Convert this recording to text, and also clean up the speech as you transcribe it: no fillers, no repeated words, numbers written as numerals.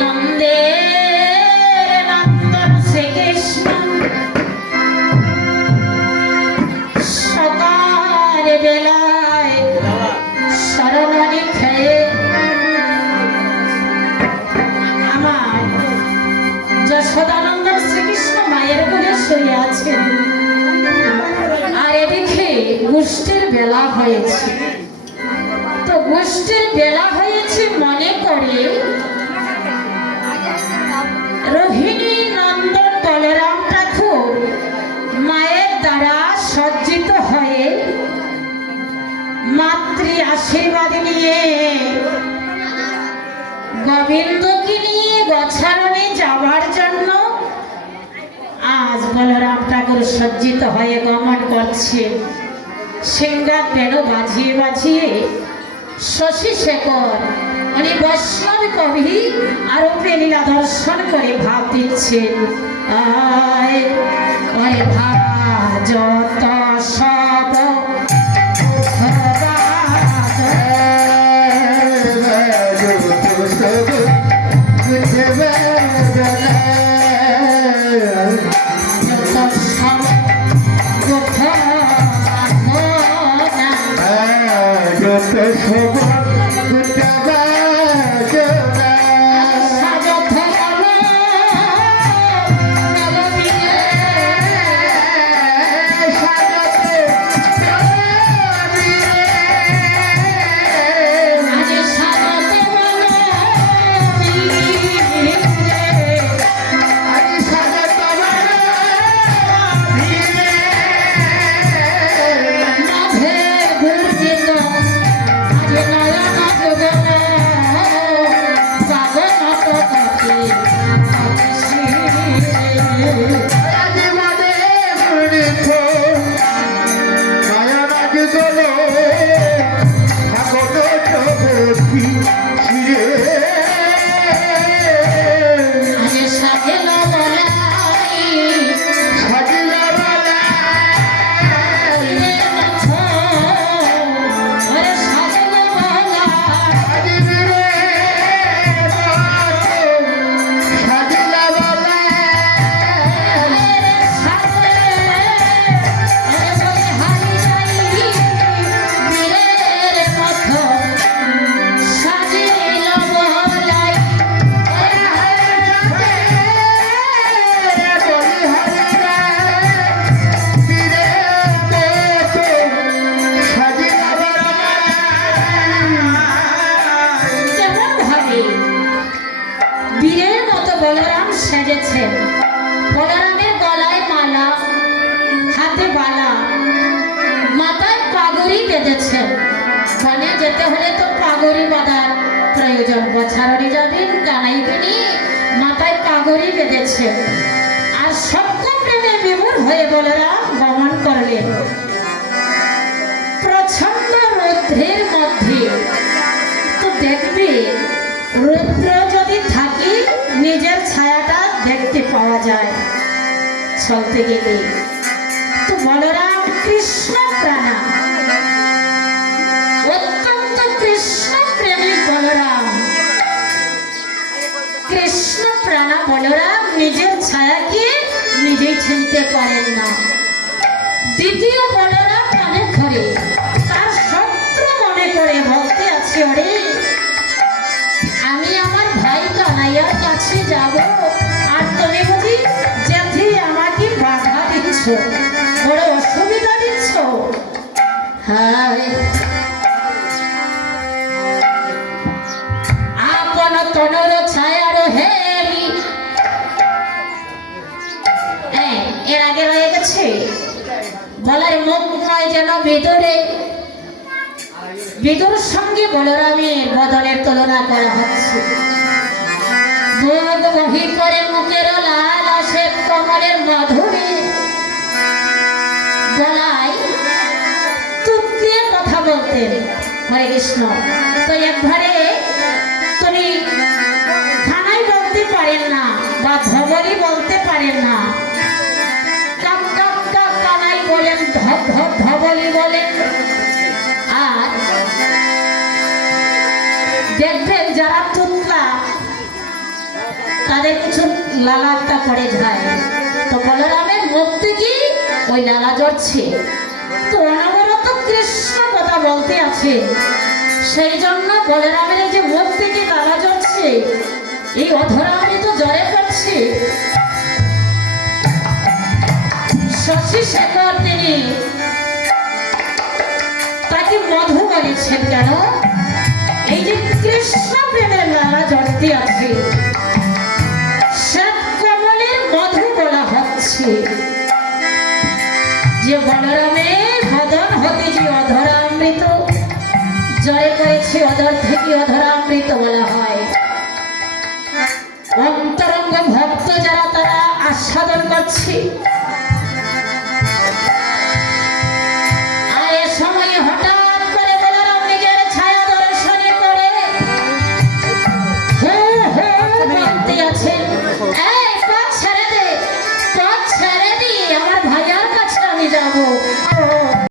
নন্দে নন্দন শ্রীকৃষ্ণ সকাল বেলায় শরণে খেয়ে আমার যশোদানন্দন শ্রীকৃষ্ণ মায়ের কোলে শুয়ে আছেন। আর এদিকে গোষ্ঠীর বেলা হয়েছে। তো গোষ্ঠীর বেলা হয়েছে মনে করে রোহিণী নন্দন বলরাম ঠাকুর মায়ের দ্বারা সজ্জিত হয়ে মাতৃ আশীর্বাদ নিয়ে গোবিন্দকে নিয়ে গোছারণে যাওয়ার জন্য আজ বলরাম ঠাকুর সজ্জিত হয়ে গমন করছে। সিংহার বেণু বাজিয়ে বাজিয়ে শশী শেখর উনি বৈষ্ণব কবি আরূপে লীলা দর্শন করে ভাব দিচ্ছেন। আয় ওরে ভাজত সব বলরাম সেজেছেন। বলরামের গলায় মালা, হাতে বালা, মাথায় পাগড়ি বেঁধেছেন। বনে যেতে হলে তো পাগড়ি বাঁধার প্রয়োজন। গোছারণে যাবেন কানাইকে নিয়ে মাথায় পাগড়ি বেঁধেছেন। আর সত্য প্রেমে বিমূঢ় হয়ে বলরাম গমন করলেন প্রচন্ড রৌদ্রের মধ্যে। তো দেখবে রৌদ্র যদি থাকে নিজের ছায়াটা দেখতে পাওয়া যায় চলতে গেলে। তো বলরাম কৃষ্ণ প্রাণা, অত্যন্ত কৃষ্ণ প্রেমিক বলরাম, কৃষ্ণ প্রাণা বলরাম নিজের ছায়াকে নিজেই চিনতে পারেন না। দ্বিতীয় বলরাম মনে করে তার শত্রু মনে করে বলতে আছে, ওরে আমি আমার ভাই কানাইয়ার কাছে যাব আর তুমি বুঝি যেতে আমাকে বাধা দিচ্ছ, বড় অসুবিধা দিচ্ছ। হায় আপন তনর ছায়ার হেরি। এর আগে রয়ে গেছে বলার মুখ নয় যেন ভিতরে। বিদুর সঙ্গে বলরামের বদনের তুলনা করা হচ্ছে। বোধ বহি করে মুখের লাল শ্বেত কমলের মধুরে গলায় তুতলিয়ে কথা বলতেন হরে কৃষ্ণ। তো একবারে তুমি খানাই বলতে পারেন না বা ধবলি বলতে পারেন না, কাক কাক কাক কানাই বলেন, ধব ধব ধবলি বলেন। আর দেখবেন যারা তুতলা গালে কিছু লালাটা পড়ে যায়, তো বলরামের মুখ থেকে ওই লালা ঝরছে। তো অনবরত কৃষ্ণ কথা বলতে আছে, সেই জন্য বলরামের এই যে মুখ থেকে লালা ঝরছে, এই অধরা আমি তো জ্বরে পড়ছে। শশী শেখর তিনি তাকে মধু বলেছেন। কেন? এই যে কৃষ্ণ প্রেমের লালা ঝরতে আছে, শ্বেত কমলের মধু বলা হচ্ছে। যে বলরামের বদন হতে যে অধরা অমৃত জয় করেছে, অধর থেকে অধরা অমৃত বলা হয়। অন্তরঙ্গ ভক্ত যারা তারা আস্বাদন করছে,